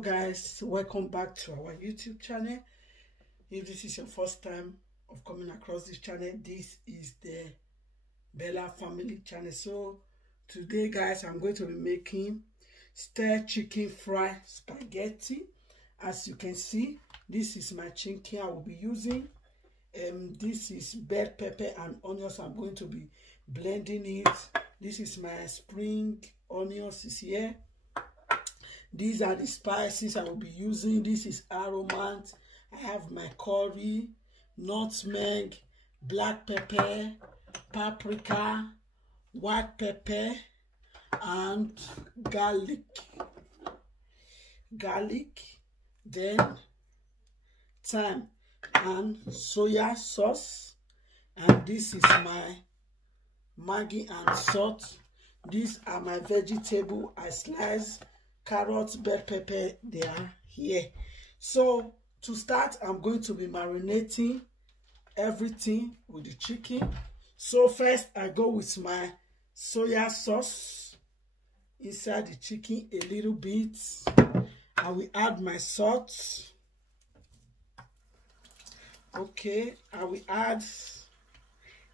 guys, welcome back to our YouTube channel. If this is your first time of coming across this channel, this is the Bella family channel. So today guys, I'm going to be making stir chicken fried spaghetti. As you can see, this is my chicken I will be using. This is bell pepper and onions. I'm going to be blending it. This is my spring onions is here. These are the spices I will be using. This is aromat. I have my curry, nutmeg, black pepper, paprika, white pepper, and garlic. Then thyme and soya sauce. And this is my Maggi and salt. These are my vegetable. I slice carrots, bell pepper, they are here. So to start, I'm going to be marinating everything with the chicken. So first I go with my soya sauce inside the chicken a little bit. I will add my salt. Okay, I will add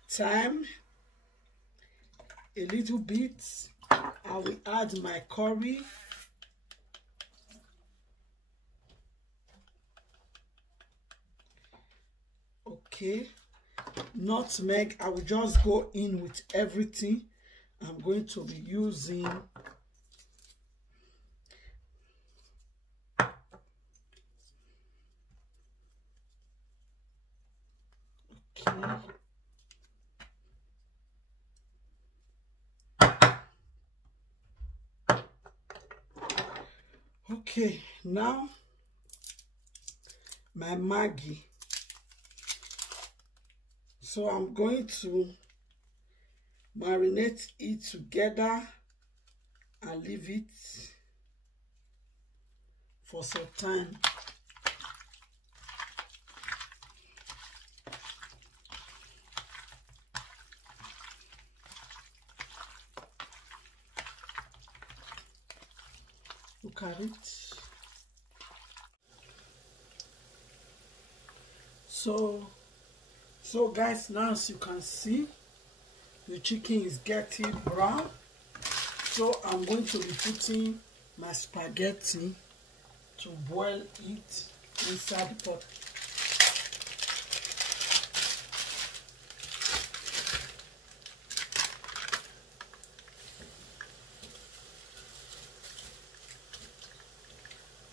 thyme a little bit. I will add my curry. Okay, nutmeg. I will just go in with everything I'm going to be using. Okay. Okay, now my Maggi. So I'm going to marinate it together and leave it for some time. Look at it. So guys, now as you can see, the chicken is getting brown. So I'm going to be putting my spaghetti to boil it inside the pot.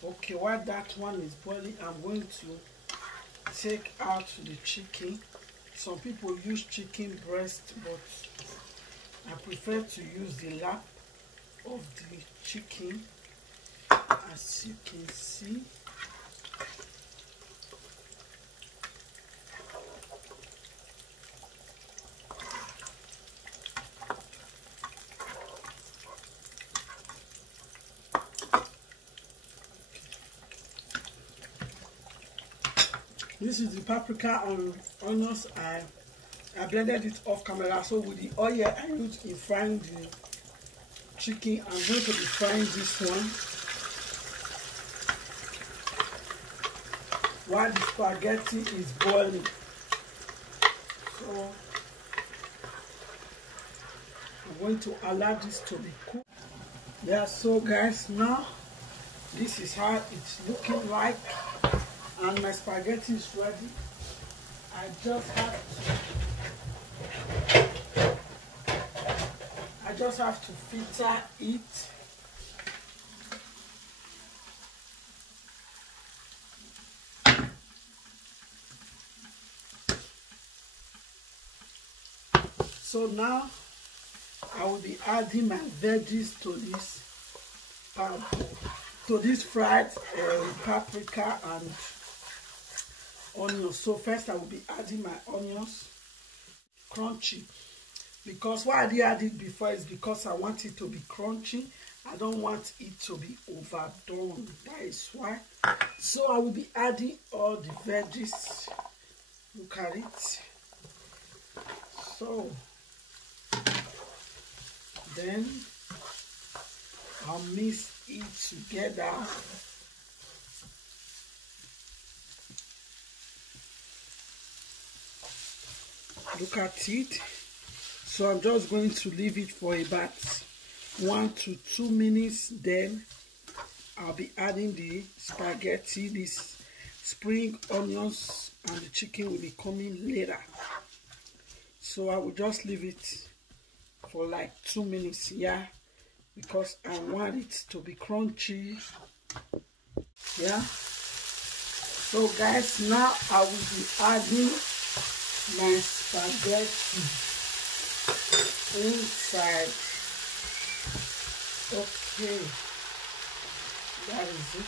Okay, while that one is boiling, I'm going to take out the chicken. Some people use chicken breast, but I prefer to use the lap of the chicken, as you can see. This is the paprika and onions. I blended it off camera. So with the oil I used in frying the chicken, I'm going to be frying this one while the spaghetti is boiling. So I'm going to allow this to be cooked. Yeah, so guys, now this is how it's looking like. And my spaghetti is ready. I just have to filter it. So now I will be adding my veggies to this fried paprika and onions. So first I will be adding my onions, crunchy, because why I did add it before is because I want it to be crunchy. I don't want it to be overdone. That is why. So I will be adding all the veggies. Look at it. So then I'll mix it together Look at it. So I'm just going to leave it for about 1 to 2 minutes. Then I'll be adding the spaghetti, this spring onions, and the chicken will be coming later. So I will just leave it for like 2 minutes, yeah, because I want it to be crunchy. Yeah. So guys, now I will be adding my spaghetti inside. Okay, that is it.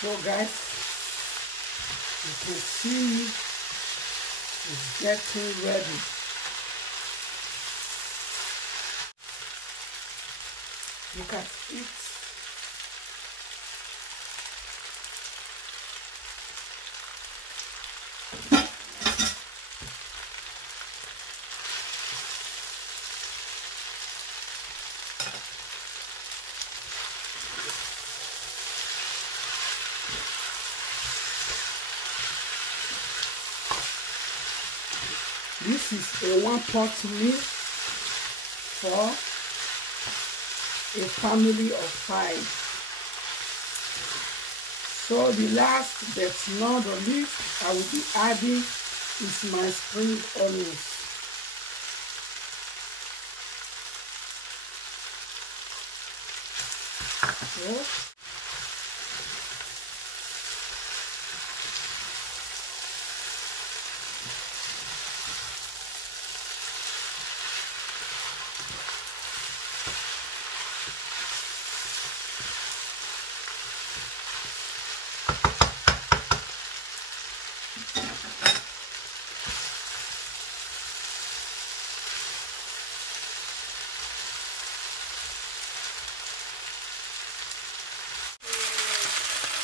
So guys, you can see it's getting ready. Look at it. This is a 1-pot meal for a family of 5. So the last but not the least I will be adding is my spring onions. Okay.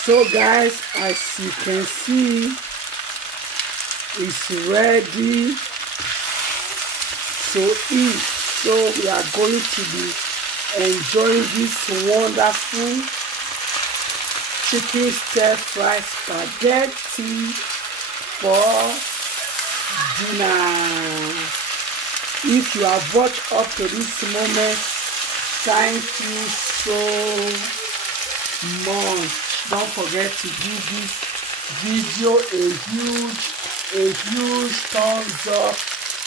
So guys, as you can see, it's ready to eat. So we are going to be enjoying this wonderful chicken stir-fry spaghetti for dinner. If you have watched up to this moment, thank you so much. Don't forget to give this video a huge thumbs up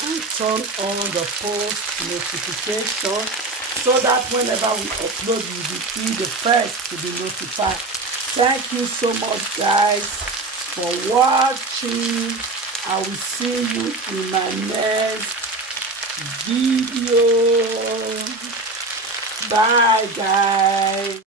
and turn on the post notification so that whenever we upload, you will be the first to be notified. Thank you so much guys for watching. I will see you in my next video. Bye guys.